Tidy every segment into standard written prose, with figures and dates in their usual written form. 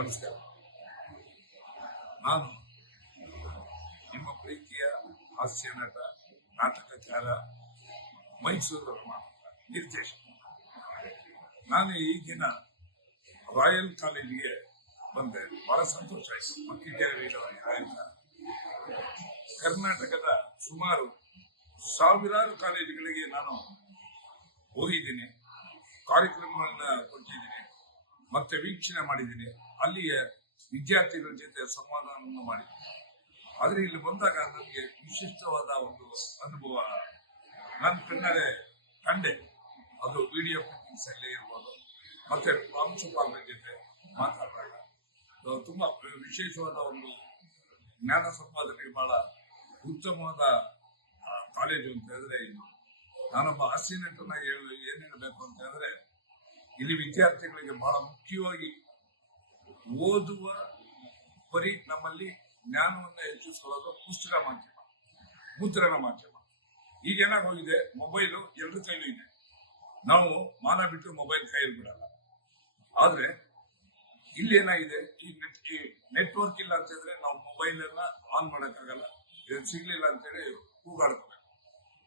ನಮಸ್ಕಾರ. ನಾನು ನಿಮ್ಮ ಪ್ರೀತಿಯ ಹಾಸ್ಯ ನಟ, ನಾಟಕಕಾರ, ಮೈಸೂರು ನಿರ್ದೇಶಕ. ನಾನು ಈಗಿನ ರಾಯಲ್ ಕಾಲೇಜಿಗೆ ಬಂದೆ. ಬಹಳ ಸಂತೋಷ ಆಯಿತು. ಮಕ್ಕಿಗೆರೆ ರಾಯಲ್ ಕರ್ನಾಟಕದ ಸುಮಾರು ಸಾವಿರಾರು ಕಾಲೇಜುಗಳಿಗೆ ನಾನು ಹೋಗಿದ್ದೀನಿ, ಕಾರ್ಯಕ್ರಮಗಳನ್ನ ಕೊಟ್ಟಿದ್ದೀನಿ, ಮತ್ತೆ ವೀಕ್ಷಣೆ ಮಾಡಿದ್ದೀನಿ. ಅಲ್ಲಿಯ ವಿದ್ಯಾರ್ಥಿಗಳ ಜೊತೆ ಸಂವಾದವನ್ನು ಮಾಡಿದ್ದೀನಿ. ಆದರೆ ಇಲ್ಲಿ ಬಂದಾಗ ನನಗೆ ವಿಶಿಷ್ಟವಾದ ಒಂದು ಅನುಭವ ನನ್ನ ಕಣ್ಣರೆ ಕಂಡೆ. ಅದು ವಿಡಿಯೋ ಕ್ಲಿಪ್ಪಿಂಗ್ಸ್ ಅಲ್ಲೇ ಇರ್ಬೋದು, ಮತ್ತೆ ಪ್ರಾಂಶುಪಾಲರ ಜೊತೆ ಮಾತಾಡಿದಾಗ ತುಂಬಾ ವಿಶೇಷವಾದ ಒಂದು ಜ್ಞಾನ ಸಂಪಾದನೆಗೆ ಬಹಳ ಉತ್ತಮವಾದ ಕಾಲೇಜು ಅಂತ ಹೇಳಿದ್ರೆ ಇದು. ನಾನೊಬ್ಬ ಹಾಸ್ಯ ನಟನಾಗಿ ಏನ್ ಹೇಳಬೇಕು ಅಂತ ಹೇಳಿದ್ರೆ, ಇಲ್ಲಿ ವಿದ್ಯಾರ್ಥಿಗಳಿಗೆ ಬಹಳ ಮುಖ್ಯವಾಗಿ ಓದುವ ಪರಿ ನಮ್ಮಲ್ಲಿ ಜ್ಞಾನವನ್ನು ಹೆಚ್ಚಿಸಿಕೊಳ್ಳೋದು ಪುಸ್ತಕ ಮಾಧ್ಯಮ, ಮುದ್ರಣ ಮಾಧ್ಯಮ. ಈಗ ಏನಾಗೋಗಿದೆ, ಮೊಬೈಲು ಎಲ್ಲರ ಕೈಲೂ ಇದೆ. ನಾವು ಮಾನ ಬಿಟ್ಟು ಮೊಬೈಲ್ ಕೈಯಲ್ಲಿ ಬಿಡಲ್ಲ. ಆದ್ರೆ ಇಲ್ಲಿ ಏನಾಗಿದೆ, ಈ ನೆಟ್ವರ್ಕ್ ಇಲ್ಲ ಅಂತ ಹೇಳಿದ್ರೆ ನಾವು ಮೊಬೈಲ್ ಅನ್ನ ಆನ್ ಮಾಡಕ್ಕಾಗಲ್ಲ. ಇದು ಸಿಗ್ಲಿಲ್ಲ ಅಂತೇಳಿ ಕೂಗಾಡ್ತವೆ.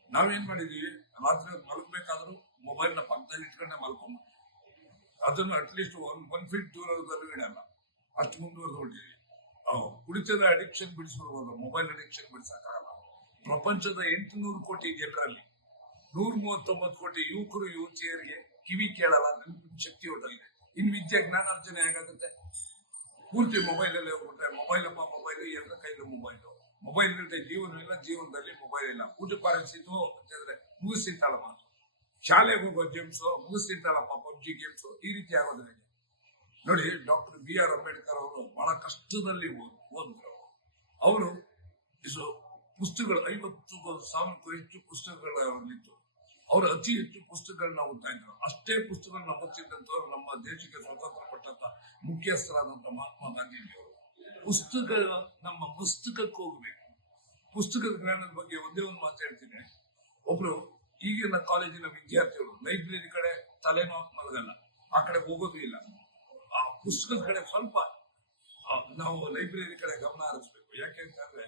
ನಾವೇನ್ ಮಾಡಿದೀವಿ, ರಾತ್ರಿ ಮಲಗಬೇಕಾದ್ರೂ ಮೊಬೈಲ್ ನ ಪಕ್ಕದಲ್ಲಿ ಇಟ್ಕೊಂಡೆ ಮಲ್ಕೊಂಡ್, ಅದನ್ನು ಅಟ್ಲೀಸ್ಟ್ 1 ಫೀಟ್ ದೂರದಲ್ಲೂ ಇಡಲ್ಲ, ಅಷ್ಟು ಮುಂದುವರೆದು ಹೊಟ್ಟಿದೀವಿ. ಕುಡಿತದ ಅಡಿಕ್ಷನ್ ಬಿಡಿಸ್ಬಿಡ್ಬೋದು, ಮೊಬೈಲ್ ಅಡಿಕ್ಷನ್ ಬಿಡಿಸಕ್ಕಾಗಲ್ಲ. ಪ್ರಪಂಚದ 800 ಕೋಟಿ ಜನರಲ್ಲಿ 139 ಕೋಟಿ ಯುವಕರು ಯುವತಿಯರಿಗೆ ಕಿವಿ ಕೇಳಲ್ಲ, ನೆನಪಿನ ಶಕ್ತಿ ಹೊರಟಲ್ಲಿದೆ. ಇನ್ನು ವಿದ್ಯೆ ಜ್ಞಾನಾರ್ಜನೆ ಹೇಗಾಗುತ್ತೆ? ಪೂರ್ತಿ ಮೊಬೈಲ್ ಅಲ್ಲೇ ಹೋಗ್ಬಿಟ್ರೆ, ಮೊಬೈಲ್ ಎಲ್ಲರ ಕೈಲೂ ಮೊಬೈಲ್ ಇಲ್ಲದೆ ಜೀವನವಿಲ್ಲ, ಜೀವನದಲ್ಲಿ ಮೊಬೈಲ್ ಇಲ್ಲ. ಊಟ ಪಾರಿಸಿದ್ದು ಅಂತಂದ್ರೆ ಮುಗಿಸ್ತಿಂತಾಳ ಮಾತು, ಶಾಲೆಗೆ ಹೋಗೋ ಗೇಮ್ಸ್ ಮುಗಿಸ್ತಿಂತಾಳಪ್ಪ ಪಬ್ಜಿ ಗೇಮ್ಸ್, ಈ ರೀತಿ ಆಗೋದ್ರೆ ನೋಡಿ. ಡಾಕ್ಟರ್ BR ಅಂಬೇಡ್ಕರ್ ಅವರು ಬಹಳ ಕಷ್ಟದಲ್ಲಿ ಓದಿದ್ರು. ಅವರು ಪುಸ್ತಕಗಳು 50,000ಕ್ಕೂ ಹೆಚ್ಚು ಪುಸ್ತಕಗಳಿತ್ತು. ಅವರು ಅತಿ ಹೆಚ್ಚು ಪುಸ್ತಕಗಳನ್ನ ಓದ್ತಾ ಇದ್ರು. ಅಷ್ಟೇ ಪುಸ್ತಕಗಳನ್ನ ಓದ್ತಿದ್ದಂಥವ್ರು ನಮ್ಮ ದೇಶಕ್ಕೆ ಸ್ವಾತಂತ್ರ್ಯ ಕೊಟ್ಟಂತ ಮುಖ್ಯಸ್ಥರಾದಂತ ಮಹಾತ್ಮ ಗಾಂಧೀಜಿಯವರು. ಪುಸ್ತಕ ನಮ್ಮ ಪುಸ್ತಕಕ್ಕೆ ಹೋಗ್ಬೇಕು. ಪುಸ್ತಕದ ಜ್ಞಾನದ ಬಗ್ಗೆ ಒಂದೇ ಒಂದು ಮಾತು ಹೇಳ್ತೀನಿ. ಒಬ್ರು ಈಗಿನ ಕಾಲೇಜಿನ ವಿದ್ಯಾರ್ಥಿಗಳು ಲೈಬ್ರರಿ ಕಡೆ ತಲೆನೋ ಮಲಗಲ್ಲ, ಆ ಕಡೆ ಹೋಗೋದು ಇಲ್ಲ. ಆ ಪುಸ್ತಕದ ಕಡೆ ಸ್ವಲ್ಪ ನಾವು ಲೈಬ್ರರಿ ಕಡೆ ಗಮನ ಹರಿಸ್ಬೇಕು. ಯಾಕೆ ಅಂತಂದ್ರೆ,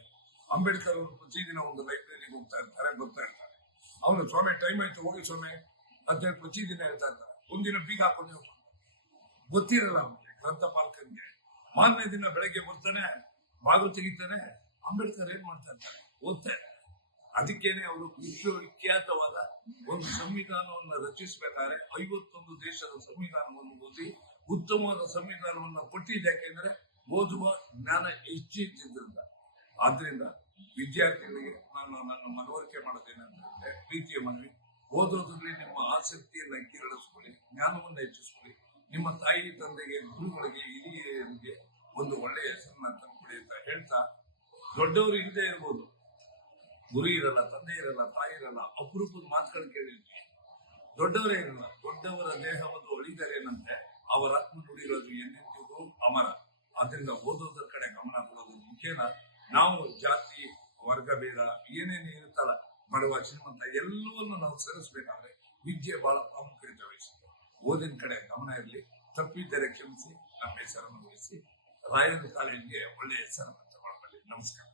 ಅಂಬೇಡ್ಕರ್ ಅವರು ಪ್ರತಿದಿನ ಒಂದು ಲೈಬ್ರರಿಗೆ ಹೋಗ್ತಾ ಇರ್ತಾರೆ, ಬರ್ತಾ ಇರ್ತಾರೆ. ಅವನು ಸ್ವಾಮಿ ಟೈಮ್ ಆಯ್ತು ಹೋಗಿ ಸ್ವಾಮಿ ಅಂತ ಹೇಳಿ ಪ್ರತಿದಿನ ಹೇಳ್ತಾ ಇರ್ತಾರೆ. ಒಂದಿನ ಬೀಗ ಹಾಕೊಂಡು ಹೋಗ್ತಾರೆ, ಗೊತ್ತಿರಲ್ಲ ಅವನಿಗೆ, ಗ್ರಂಥಪಾಲಕನಿಗೆ. ಮಾರನೇ ದಿನ ಬೆಳಗ್ಗೆ ಬರ್ತಾನೆ, ಬಾಗಿಲು ತೆಗಿತಾನೆ, ಅಂಬೇಡ್ಕರ್ ಏನ್ ಮಾಡ್ತಾ ಇರ್ತಾರೆ, ಓದ್ತಾರೆ. ಅದಕ್ಕೇನೆ ಅವರು ವಿಶ್ವವಿಖ್ಯಾತವಾದ ಒಂದು ಸಂವಿಧಾನವನ್ನು ರಚಿಸಬೇಕಾದ್ರೆ 51 ದೇಶದ ಸಂವಿಧಾನವನ್ನು ಓದಿ ಉತ್ತಮವಾದ ಸಂವಿಧಾನವನ್ನು ಕೊಟ್ಟಿದ್ದು. ಯಾಕೆಂದ್ರೆ ಓದುವ ಜ್ಞಾನ ಹೆಚ್ಚಿದ್ರಿಂದ. ಆದ್ರಿಂದ ವಿದ್ಯಾರ್ಥಿಗಳಿಗೆ ನಾನು ನನ್ನ ಮನವರಿಕೆ ಮಾಡೋದೇನಂತಂದ್ರೆ, ಪ್ರೀತಿಯ ಮನವಿ, ಓದೋದ್ರಲ್ಲಿ ನಿಮ್ಮ ಆಸಕ್ತಿಯನ್ನ ಕಿರಳಿಸ್ಕೊಳ್ಳಿ, ಜ್ಞಾನವನ್ನು ಹೆಚ್ಚಿಸ್ಕೊಳ್ಳಿ. ನಿಮ್ಮ ತಾಯಿ ತಂದೆಗೆ, ಗುರುಗಳಿಗೆ, ಹಿರಿಯರಿಗೆ ಒಂದು ಒಳ್ಳೆಯ ಹೆಸರನ್ನ ತಂದುಕೊಡಿ ಅಂತ ಹೇಳ್ತಾ, ದೊಡ್ಡವರು ಇಲ್ಲದೆ ಇರ್ಬೋದು, ಗುರು ಇರಲ್ಲ, ತಂದೆ ಇರಲ್ಲ, ತಾಯಿ ಇರಲ್ಲ, ಅಪರೂಪದ ಮಾತುಗಳು ಕೇಳಿರ್ತೀವಿ. ದೊಡ್ಡವರೇ ಇರಲ್ಲ, ದೊಡ್ಡವರ ದೇಹವನ್ನು ಒಳಿದರೇನಂತೆ ಅವರ ಆತ್ಮ ನುಡಿರೋದು ಎಂದೆಂದಿಗೂ ಅಮರ. ಆದ್ರಿಂದ ಓದೋದ್ರ ಕಡೆ ಗಮನ ಕೊಡೋದು ಮುಖ್ಯನ. ನಾವು ಜಾತಿ, ವರ್ಗ ಭೇದ ಏನೇನು ಇರುತ್ತಲ್ಲ, ಬಡವ ಶ್ರೀಮಂತ ಎಲ್ಲವನ್ನು ನಾವು ಸರಿಸಬೇಕಾದ್ರೆ ವಿದ್ಯೆ ಬಹಳ ಪ್ರಾಮುಖ್ಯತೆ ವಹಿಸುತ್ತೆ. ಓದಿನ ಕಡೆ ಗಮನ ಇರಲಿ. ತಪ್ಪಿದ್ದರೆ ಕ್ಷಮಿಸಿ, ನಮ್ಮ ಹೆಸರನ್ನು ವಹಿಸಿ ರಾಯಲ್ ಕಾಲೇಜಿಗೆ ಒಳ್ಳೆಯ ಹೆಸರನ್ನು ತಗೊಳ್ಳಿ. ನಮಸ್ಕಾರ.